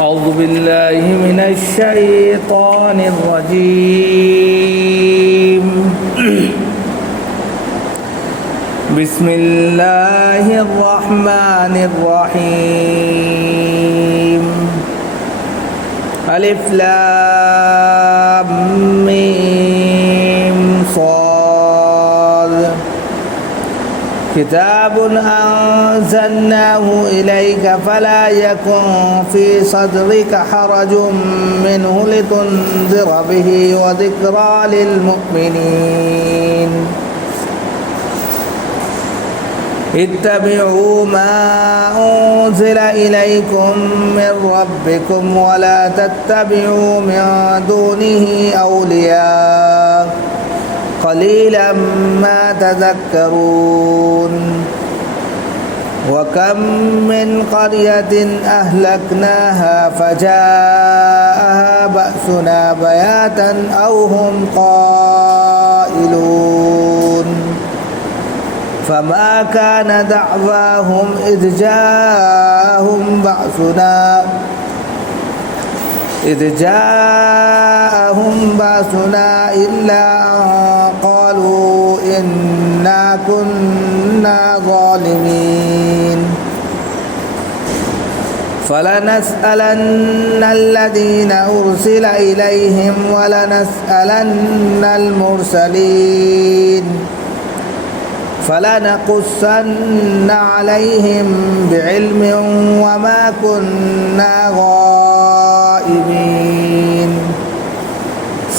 أعوذ بالله من الشيطان الرجيم بسم الله الرحمن الرحيم ألف لام ميم صاد كتاب أنزلناه إليك فلا يكن في صدرك حرج منه لتنذر به وذكرى للمؤمنين اتبعوا ما أنزل إليكم من ربكم ولا تتبعوا من دونه أولياء قليلا ما تذكرون وكم من قرية أهلكناها فجاءها بأسنا بياتا أو هم قائلون فما كان دعواهم إذ جاءهم بأسنا إلا أن قالوا إنا كنا ظالمين فلنسألن الذين أرسل إليهم ولنسألن المرسلين فلنقصن عليهم بعلم وما كنا غائبين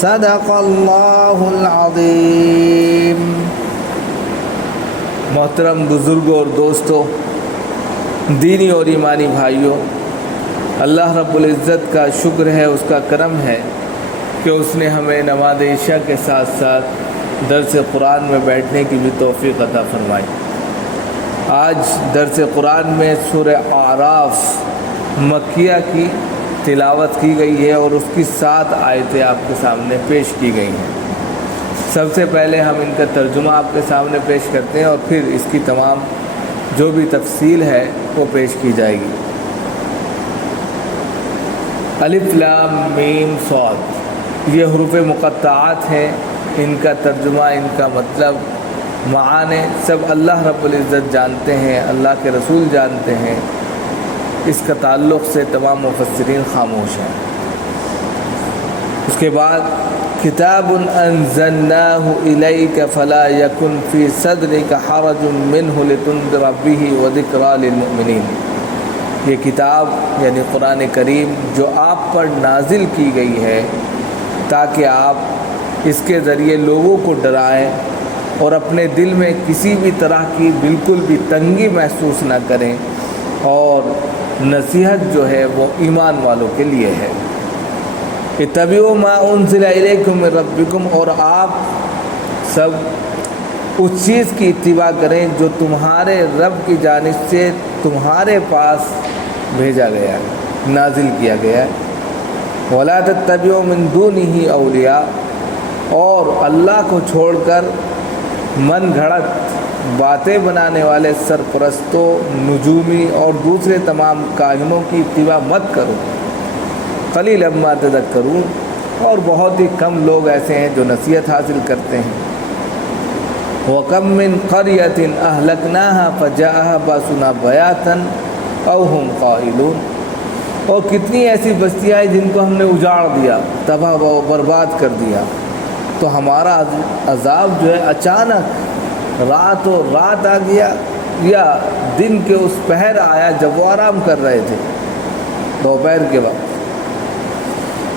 صدق اللہ العظیم۔ محترم بزرگوں اور دوستوں، دینی اور ایمانی بھائیوں، اللہ رب العزت کا شکر ہے، اس کا کرم ہے کہ اس نے ہمیں نماز عشاء کے ساتھ ساتھ درس قرآن میں بیٹھنے کی بھی توفیق عطا فرمائی۔ آج درس قرآن میں سورہ اعراف مکیہ کی تلاوت کی گئی ہے اور اس کی 7 آیتیں آپ کے سامنے پیش کی گئی ہیں۔ سب سے پہلے ہم ان کا ترجمہ آپ کے سامنے پیش کرتے ہیں اور پھر اس کی تمام جو بھی تفصیل ہے وہ پیش کی جائے گی۔ الف لام میم صاد، یہ حروف مقطعات ہیں، ان کا ترجمہ، ان کا مطلب، معانی سب اللہ رب العزت جانتے ہیں، اللہ کے رسول جانتے ہیں، اس کا تعلق سے تمام مفسرین خاموش ہیں۔ اس کے بعد کتاب انزلناہ الیک فلا یکن فی صدرک حرج منہ لتنذر بہ وذکریٰ للمؤمنین، یہ کتاب یعنی قرآن کریم جو آپ پر نازل کی گئی ہے تاکہ آپ اس کے ذریعے لوگوں کو ڈرائیں اور اپنے دل میں کسی بھی طرح کی بالکل بھی تنگی محسوس نہ کریں، اور نصیحت جو ہے وہ ایمان والوں کے لیے ہے۔ اتبعوا ما انزل الیکم من ربکم، اور آپ سب اس چیز کی اتباع کریں جو تمہارے رب کی جانب سے تمہارے پاس بھیجا گیا ہے، نازل کیا گیا ہے۔ ولا تتبعوا من دونہ اولیاء، اور اللہ کو چھوڑ کر من گھڑت باتیں بنانے والے سرپرستوں، نجومی اور دوسرے تمام کاہنوں کی اتباع مت کرو۔ قلیلا ما تذکرون، اور بہت ہی کم لوگ ایسے ہیں جو نصیحت حاصل کرتے ہیں۔ وَكَم مِّن قَرْيَةٍ أَهْلَكْنَاهَا فَجَاءَهَا بَأْسُنَا بَيَاتًا أَوْ هُمْ قَائِلُونَ، اور کتنی ایسی بستیاں ہیں جن کو ہم نے اجاڑ دیا، تباہ و برباد کر دیا، تو ہمارا عذاب جو ہے اچانک راتوں رات آ گیا، یا دن کے اس پہر آیا جب وہ آرام کر رہے تھے دوپہر کے وقت۔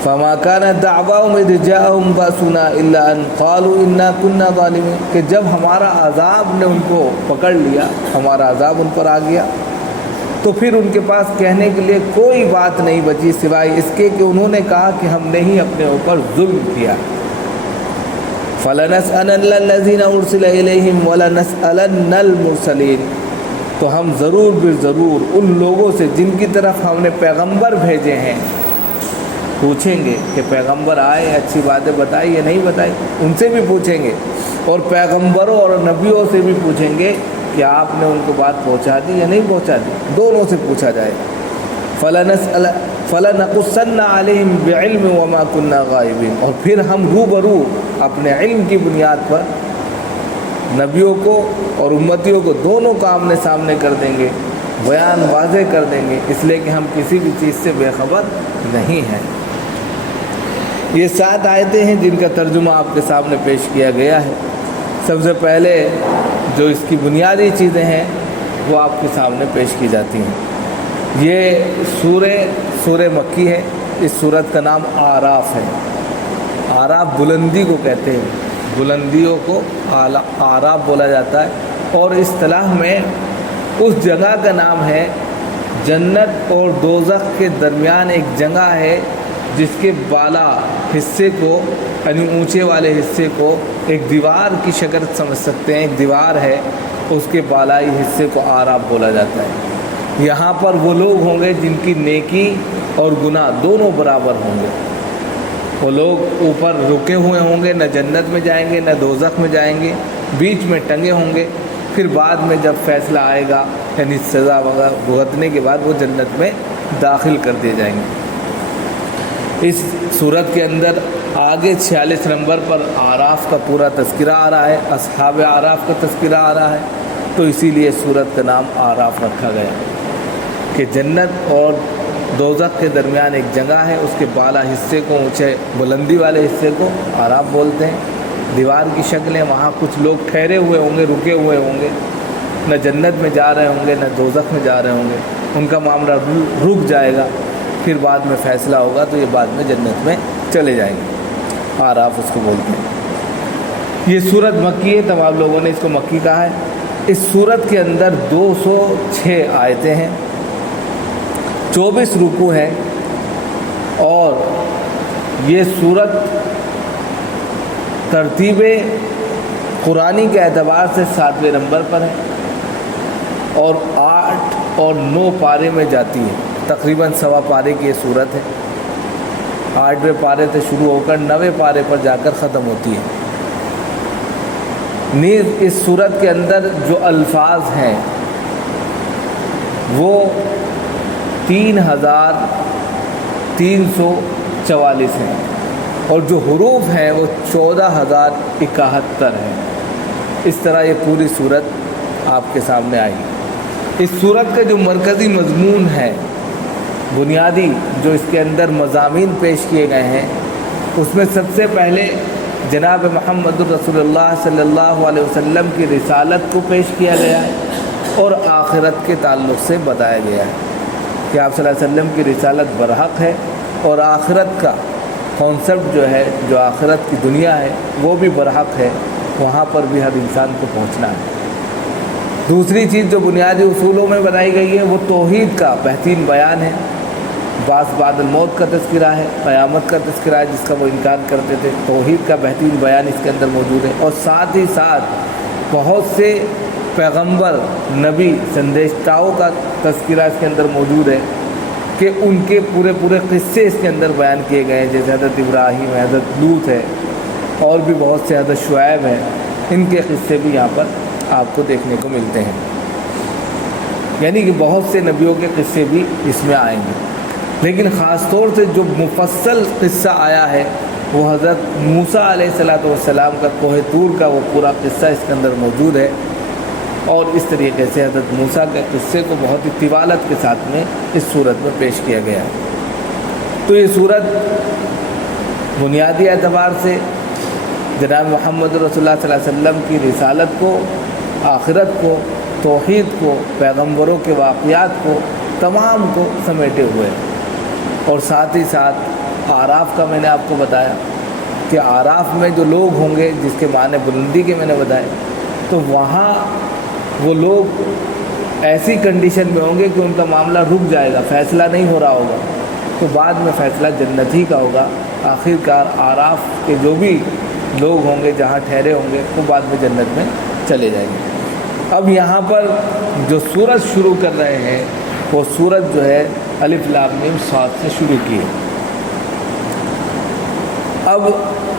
فما كان دعواهم اذ جاءهم بأسنا الا ان قالوا انا كنا ظالمين، کہ جب ہمارا عذاب نے ان کو پکڑ لیا، ہمارا عذاب ان پر آ گیا، تو پھر ان کے پاس کہنے کے لیے کوئی بات نہیں بچی سوائے اس کے کہ انہوں نے کہا کہ ہم نے ہی اپنے اوپر ظلم کیا۔ فَلَنَسْأَلَنَّ الَّذِينَ أُرْسِلَ إِلَيْهِمْ وَلَنَسْأَلَنَّ الْمُرْسَلِينَ، تو ہم ضرور بالضرور ان لوگوں سے جن کی طرف ہم نے پیغمبر بھیجے ہیں پوچھیں گے کہ پیغمبر آئے، اچھی باتیں بتائی یا نہیں بتائی، ان سے بھی پوچھیں گے، اور پیغمبروں اور نبیوں سے بھی پوچھیں گے کہ آپ نے ان کو بات پہنچا دی یا نہیں پہنچا دی، دونوں سے پوچھا جائے۔ فَلَنَقُصَّنَّ عَلَيْهِمْ بِعِلْمٍ وَمَا كُنَّا غَائِبِينَ، اور پھر ہم روبرو اپنے علم کی بنیاد پر نبیوں کو اور امتیوں کو دونوں کو آمنے سامنے کر دیں گے، بیان واضح کر دیں گے، اس لیے کہ ہم کسی بھی چیز سے بے خبر نہیں ہیں۔ یہ 7 آیتیں ہیں جن کا ترجمہ آپ کے سامنے پیش کیا گیا ہے۔ سب سے پہلے جو اس کی بنیادی چیزیں ہیں وہ آپ کے سامنے پیش کی جاتی ہیں۔ یہ سورہ مکی ہے۔ اس سورت کا نام آراف ہے۔ آراف بلندی کو کہتے ہیں، بلندیوں کو آراف بولا جاتا ہے، اور اصطلاح میں اس جگہ کا نام ہے، جنت اور دوزخ کے درمیان ایک جگہ ہے جس کے بالا حصے کو، یعنی اونچے والے حصے کو ایک دیوار کی شکل سمجھ سکتے ہیں، ایک دیوار ہے، اس کے بالائی حصے کو آراف بولا جاتا ہے۔ یہاں پر وہ لوگ ہوں گے جن کی نیکی اور گناہ دونوں برابر ہوں گے۔ وہ لوگ اوپر رکے ہوئے ہوں گے، نہ جنت میں جائیں گے نہ دوزخ میں جائیں گے، بیچ میں ٹنگے ہوں گے، پھر بعد میں جب فیصلہ آئے گا، یعنی سزا وغیرہ بھگتنے کے بعد وہ جنت میں داخل کر دیے جائیں گے۔ اس صورت کے اندر آگے 46 نمبر پر آراف کا پورا تذکرہ آ رہا ہے، اصحاب آراف کا تذکرہ آ رہا ہے، تو اسی لیے صورت کا نام آراف رکھا گیا کہ جنت اور دوزخ کے درمیان ایک جگہ ہے، اس کے بالا حصے کو، اونچے بلندی والے حصے کو آراف بولتے ہیں۔ دیوار کی شکل ہے، وہاں کچھ لوگ ٹھہرے ہوئے ہوں گے، رکے ہوئے ہوں گے، نہ جنت میں جا رہے ہوں گے نہ دوزخ میں جا رہے ہوں گے، ان کا معاملہ رک جائے گا، پھر بعد میں فیصلہ ہوگا تو یہ بعد میں جنت میں چلے جائیں گے۔ آراف اس کو بولتے ہیں۔ یہ سورت مکی ہے، تمام لوگوں نے اس کو مکی کہا ہے۔ اس سورت کے اندر 206 آیتیں ہیں، 24 رکوع ہیں، اور یہ سورت ترتیب قرآنی کے اعتبار سے 7ویں نمبر پر ہے، اور 8 اور 9 پارے میں جاتی ہے، تقریباً 1.25 پارے کی یہ سورت ہے۔ 8ویں پارے سے شروع ہو کر 9ویں پارے پر جا کر ختم ہوتی ہے۔ نیز اس سورت کے اندر جو الفاظ ہیں وہ 3344 ہیں، اور جو حروف ہیں وہ 14071 ہیں۔ اس طرح یہ پوری صورت آپ کے سامنے آئی۔ اس صورت کا جو مرکزی مضمون ہے، بنیادی جو اس کے اندر مضامین پیش کیے گئے ہیں، اس میں سب سے پہلے جناب محمد رسول اللہ صلی اللہ علیہ وسلم کی رسالت کو پیش کیا گیا ہے، اور آخرت کے تعلق سے بتایا گیا ہے کہ آپ صلی اللہ علیہ وسلم کی رسالت برحق ہے، اور آخرت کا کانسیپٹ جو ہے، جو آخرت کی دنیا ہے، وہ بھی برحق ہے، وہاں پر بھی ہر انسان کو پہنچنا ہے۔ دوسری چیز جو بنیادی اصولوں میں بنائی گئی ہے وہ توحید کا بہترین بیان ہے۔ بعد الموت کا تذکرہ ہے، قیامت کا تذکرہ ہے جس کا وہ انکار کرتے تھے، توحید کا بہترین بیان اس کے اندر موجود ہے، اور ساتھ ہی ساتھ بہت سے پیغمبر، نبی، سندیشتاؤں کا تذکرہ اس کے اندر موجود ہے کہ ان کے پورے قصے اس کے اندر بیان کیے گئے ہیں، جیسے حضرت ابراہیم ہے، حضرت لوط ہے، اور بھی بہت سے، حضرت شعیب ہیں، ان کے قصے بھی یہاں پر آپ کو دیکھنے کو ملتے ہیں۔ یعنی کہ بہت سے نبیوں کے قصے بھی اس میں آئیں گے، لیکن خاص طور سے جو مفصل قصہ آیا ہے وہ حضرت موسیٰ علیہ السلام کا کوہ طور کا وہ پورا قصہ اس کے اندر موجود ہے، اور اس طریقے سے حضرت موسیٰ کے قصے کو بہت ہی طوالت کے ساتھ میں اس صورت میں پیش کیا گیا ہے۔ تو یہ صورت بنیادی اعتبار سے جناب محمد رسول اللہ صلی اللہ علیہ وسلم کی رسالت کو، آخرت کو، توحید کو، پیغمبروں کے واقعات کو، تمام کو سمیٹے ہوئے، اور ساتھ ہی ساتھ آراف کا میں نے آپ کو بتایا کہ آراف میں جو لوگ ہوں گے جس کے معنی بلندی کے میں نے بتائے، تو وہاں وہ لوگ ایسی کنڈیشن میں ہوں گے کہ ان کا معاملہ رک جائے گا، فیصلہ نہیں ہو رہا ہوگا، تو بعد میں فیصلہ جنت ہی کا ہوگا۔ آخرکار آراف کے جو بھی لوگ ہوں گے جہاں ٹھہرے ہوں گے وہ بعد میں جنت میں چلے جائیں گے۔ اب یہاں پر جو سورت شروع کر رہے ہیں وہ سورت جو ہے الف لام میم صاد سے شروع کی ہے۔ اب 1 سے 7 تک 7 آیتیں ہیں، 24 رکوع ہیں، اور 8 اور 9 پارے میں جاتی ہے، تقریباً 1.25 پارے کی یہ صورت ہے۔ 8ویں پارے سے شروع ہو کر 9ویں پارے پر جا کر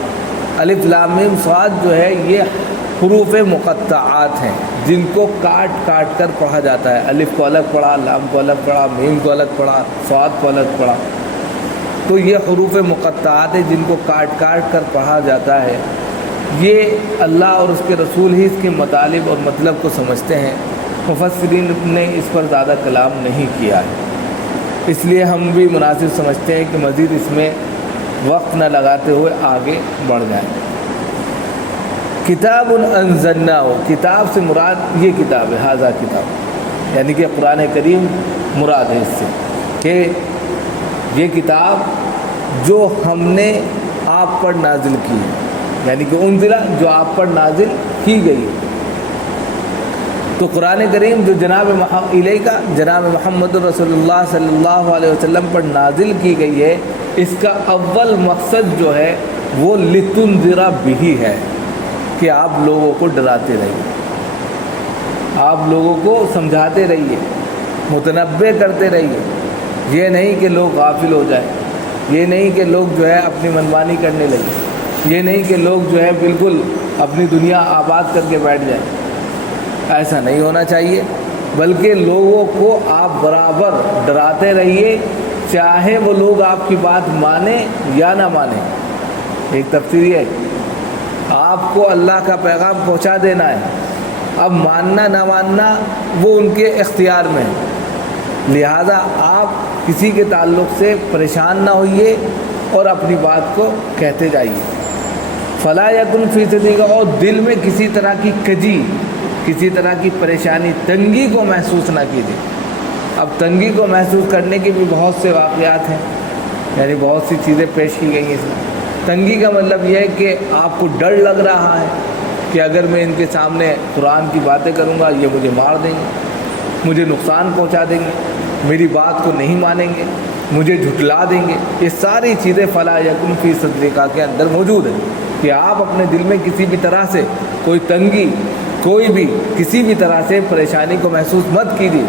ختم ہوتی ہے۔ الف لام میم صاد جو ہے یہ حروف مقطعات ہیں جن کو کاٹ کاٹ کر پڑھا جاتا ہے. الف کو الگ پڑھا، لام کو الگ پڑھا، میم کو الگ پڑھا، صاد کو الگ پڑھا. تو یہ حروف مقطعات ہیں جن کو کاٹ کاٹ کر پڑھا جاتا ہے. یہ اللہ اور اس کے رسول ہی اس کے مطالب اور مطلب کو سمجھتے ہیں. مفسرین نے اس پر زیادہ کلام نہیں کیا ہے، اس لیے ہم بھی مناسب سمجھتے ہیں کہ مزید اس میں وقت نہ لگاتے ہوئے آگے بڑھ جائیں. کتاب انزلناہ، کتاب سے مراد یہ کتاب ہے، ھذا کتاب، یعنی کہ قرآن کریم مراد ہے اس سے کہ یہ کتاب جو ہم نے آپ پر نازل کی ہے، یعنی کہ انزلہ جو آپ پر نازل کی گئی ہے. تو قرآن کریم جو جناب محمد رسول اللہ صلی اللہ علیہ وسلم پر نازل کی گئی ہے، اس کا اول مقصد جو ہے وہ لتنذر بہ ہے کہ آپ لوگوں کو ڈراتے رہیے، آپ لوگوں کو سمجھاتے رہیے، متنبہ کرتے رہیے. یہ نہیں کہ لوگ غافل ہو جائیں، یہ نہیں کہ لوگ جو ہے اپنی منمانی کرنے لگیں، یہ نہیں کہ لوگ جو ہے بالکل اپنی دنیا آباد کر کے بیٹھ جائیں. ایسا نہیں ہونا چاہیے، بلکہ لوگوں کو آپ برابر ڈراتے رہیے، چاہے وہ لوگ آپ کی بات مانیں یا نہ مانیں. ایک تفسیر یہ ہے آپ کو اللہ کا پیغام پہنچا دینا ہے، اب ماننا نہ ماننا وہ ان کے اختیار میں ہے. لہذا آپ کسی کے تعلق سے پریشان نہ ہوئیے اور اپنی بات کو کہتے جائیے. فلا یکن فی صدرک، اور دل میں کسی طرح کی کجی، کسی طرح کی پریشانی، تنگی کو محسوس نہ کیجیے. اب تنگی کو محسوس کرنے کے بھی بہت سے واقعات ہیں، یعنی بہت سی چیزیں پیش کی گئی ہیں اس میں. تنگی کا مطلب یہ ہے کہ آپ کو ڈر لگ رہا ہے کہ اگر میں ان کے سامنے قرآن کی باتیں کروں گا یہ مجھے مار دیں گے، مجھے نقصان پہنچا دیں گے، میری بات کو نہیں مانیں گے، مجھے جھٹلا دیں گے. یہ ساری چیزیں فلا یکن فی صدرک کے اندر موجود ہیں کہ آپ اپنے دل میں کسی بھی طرح سے کوئی تنگی، کوئی بھی کسی بھی طرح سے پریشانی کو محسوس مت کیجیے.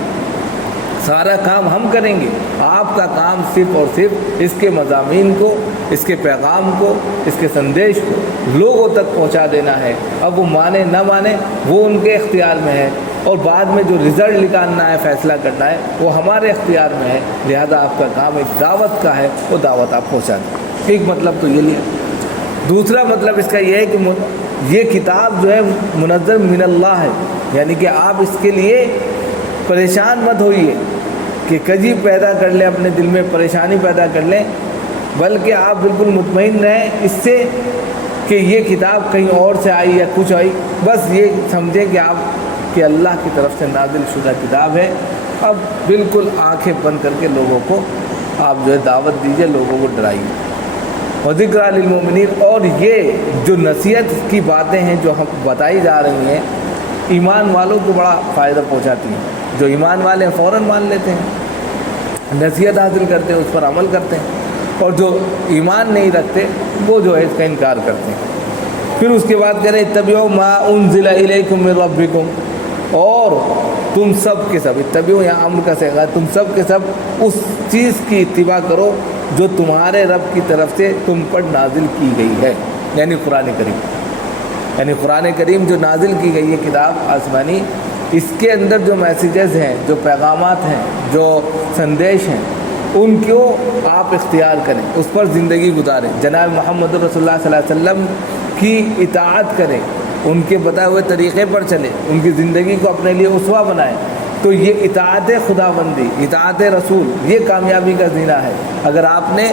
سارا کام ہم کریں گے، آپ کا کام صرف اور صرف اس کے مضامین کو، اس کے پیغام کو، اس کے سندیش کو لوگوں تک پہنچا دینا ہے. اب وہ مانے نہ مانے وہ ان کے اختیار میں ہے، اور بعد میں جو رزلٹ نکالنا ہے، فیصلہ کرنا ہے، وہ ہمارے اختیار میں ہے. لہذا آپ کا کام ایک دعوت کا ہے، وہ دعوت آپ پہنچا دیں. ایک مطلب تو یہ لیا. دوسرا مطلب اس کا یہ ہے کہ یہ کتاب جو ہے منزل من اللہ ہے، یعنی کہ آپ اس کے لیے پریشان مت ہوئیے کہ کجی پیدا کر لیں، اپنے دل میں پریشانی پیدا کر لیں، بلکہ آپ بالکل مطمئن رہیں اس سے کہ یہ کتاب کہیں اور سے آئی یا کچھ آئی. بس یہ سمجھیں کہ آپ کہ اللہ کی طرف سے نازل شدہ کتاب ہے. اب بالکل آنکھیں بند کر کے لوگوں کو آپ جو ہے دعوت دیجیے، لوگوں کو ڈرائیے. وذکریٰ للمؤمنین، اور یہ جو نصیحت کی باتیں ہیں جو ہم بتائی جا رہی ہیں، ایمان والوں کو بڑا فائدہ پہنچاتی ہیں. جو ایمان والے ہیں فوراً مان لیتے ہیں، نصیحت حاصل کرتے ہیں، اس پر عمل کرتے ہیں، اور جو ایمان نہیں رکھتے وہ جو ہے اس کا انکار کرتے ہیں. پھر اس کے بعد کہہ رہے اتبعوا ما انزل الیکم من ربکم، اور تم سب کے سب، اتبعوا یا امر کا صیغہ، تم سب کے سب اس چیز کی اتباع کرو جو تمہارے رب کی طرف سے تم پر نازل کی گئی ہے، یعنی قرآن کریم. یعنی قرآن کریم جو نازل کی گئی ہے کتاب آسمانی، اس کے اندر جو میسیجز ہیں، جو پیغامات ہیں، جو سندیش ہیں، ان کو آپ اختیار کریں، اس پر زندگی گزاریں، جناب محمد رسول اللہ صلی اللہ علیہ وسلم کی اطاعت کریں، ان کے بتائے ہوئے طریقے پر چلیں، ان کی زندگی کو اپنے لیے اسوہ بنائیں. تو یہ اطاعت خداوندی، اطاعت رسول، یہ کامیابی کا زینہ ہے. اگر آپ نے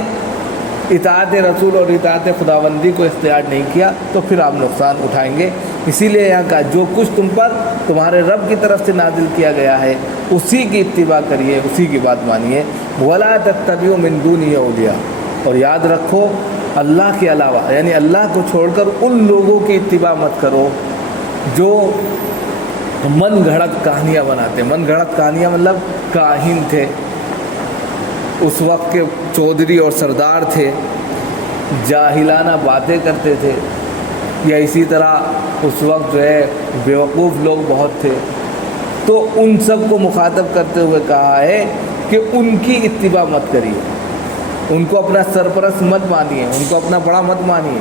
اطاعت رسول اور اطاعت خداوندی کو اختیار نہیں کیا تو پھر آپ نقصان اٹھائیں گے. اسی لیے یہاں کا جو کچھ تم پر تمہارے رب کی طرف سے نازل کیا گیا ہے اسی کی اتباع کریے، اسی کی بات مانیے. وَلَا تَتَّبِعُوا مِن دُونِهِ أَوْلِيَاءَ، اور یاد رکھو اللہ کے علاوہ، یعنی اللہ کو چھوڑ کر ان لوگوں کی اتباع مت کرو جو من گھڑت کہانیاں بناتے. من گھڑت کہانیاں مطلب کاہن تھے، اس وقت کے چودھری اور سردار تھے، جاہلانہ باتیں کرتے تھے، یا اسی طرح اس وقت جو ہے بیوقوف لوگ بہت تھے. تو ان سب کو مخاطب کرتے ہوئے کہا ہے کہ ان کی اتباع مت کریے، ان کو اپنا سرپرست مت مانیے، ان کو اپنا بڑا مت مانیے.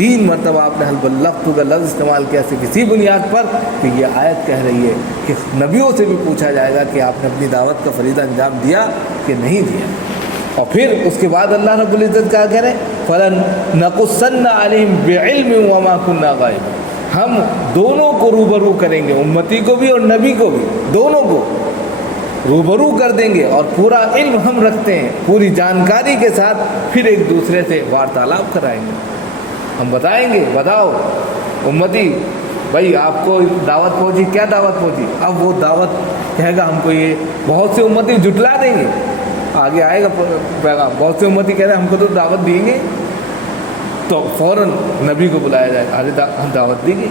3 مرتبہ آپ نے حل بلغت کا لفظ استعمال کیا کسی بنیاد پر کہ یہ آیت کہہ رہی ہے کہ نبیوں سے بھی پوچھا جائے گا کہ آپ نے اپنی دعوت کا فریضہ انجام دیا کہ نہیں دیا. اور پھر اس کے بعد اللہ رب العزت کیا کہہ رہے ہیں فَلَنَّقُصَّنَّ عَلَيْهِمْ بِعِلْمٍ وَمَا كُنَّا غَائِبِينَ. ہم دونوں کو روبرو کریں گے, امتی کو بھی اور نبی کو بھی, دونوں کو روبرو کر دیں گے, اور پورا علم ہم رکھتے ہیں, پوری جانکاری کے ساتھ پھر ایک دوسرے سے وارتالاب کرائیں گے. ہم بتائیں گے بتاؤ امتی بھائی آپ کو دعوت پہنچی, کیا دعوت پہنچی؟ اب وہ دعوت کہے گا ہم کو یہ, بہت سے امتی جھٹلا دیں گے, آگے آئے گا پیغام, بہت سے امتی کہہ رہے ہیں ہم کو تو دعوت دیں گے, تو فوراً نبی کو بلایا جائے گا, ارے دعوت دی گئی.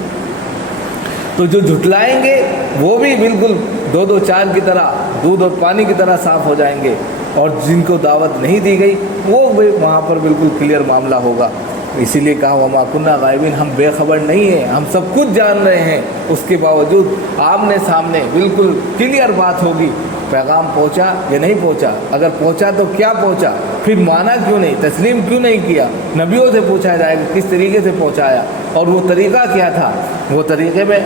تو جو جھٹلائیں گے وہ بھی بالکل 2 چار کی طرح, دودھ اور پانی کی طرح صاف ہو جائیں گے, اور جن کو دعوت نہیں دی گئی وہ بھی وہاں پر بالکل کلیئر معاملہ ہوگا. اسی لیے کہا وما كنا غائبین, ہم بے خبر نہیں ہیں, ہم سب کچھ جان رہے ہیں, اس کے باوجود آمنے سامنے بالکل کلیئر بات ہوگی, پیغام پہنچا یا نہیں پہنچا, اگر پہنچا تو کیا پہنچا, پھر مانا کیوں نہیں, تسلیم کیوں نہیں کیا. نبیوں سے پوچھا جائے گا کس طریقے سے پہنچایا, اور وہ طریقہ کیا تھا, وہ طریقے میں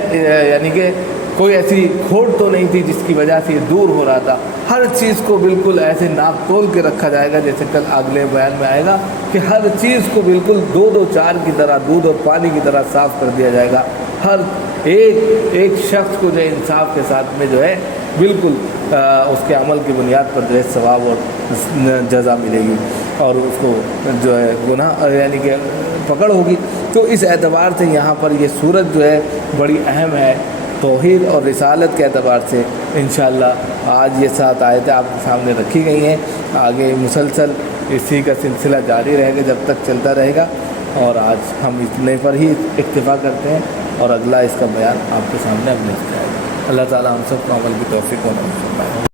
یعنی کہ کوئی ایسی کھوٹ تو نہیں تھی جس کی وجہ سے یہ دور ہو رہا تھا. ہر چیز کو بالکل ایسے ناپ تول کے رکھا جائے گا, جیسے کل اگلے بیان میں آئے گا کہ ہر چیز کو بالکل 2 چار کی طرح, دودھ اور پانی کی طرح صاف کر دیا جائے گا. ہر ایک شخص کو جو ہے انصاف کے ساتھ میں جو ہے بالکل اس کے عمل کی بنیاد پر جو ہے ثواب اور جزا ملے گی, اور اس کو جو ہے گناہ یعنی کہ پکڑ ہوگی. تو اس اعتبار سے یہاں پر یہ صورت جو ہے بڑی اہم ہے توحید اور رسالت کے اعتبار سے. انشاءاللہ آج یہ 7 آیتیں آپ کے سامنے رکھی گئی ہیں, آگے مسلسل اسی کا سلسلہ جاری رہے گا جب تک چلتا رہے گا, اور آج ہم اتنے پر ہی اکتفا کرتے ہیں, اور اگلا اس کا بیان آپ کے سامنے اب نہیں جائے گا. اللہ تعالی ہم سب کو عمل کی توفیق و نصیب فرمائے.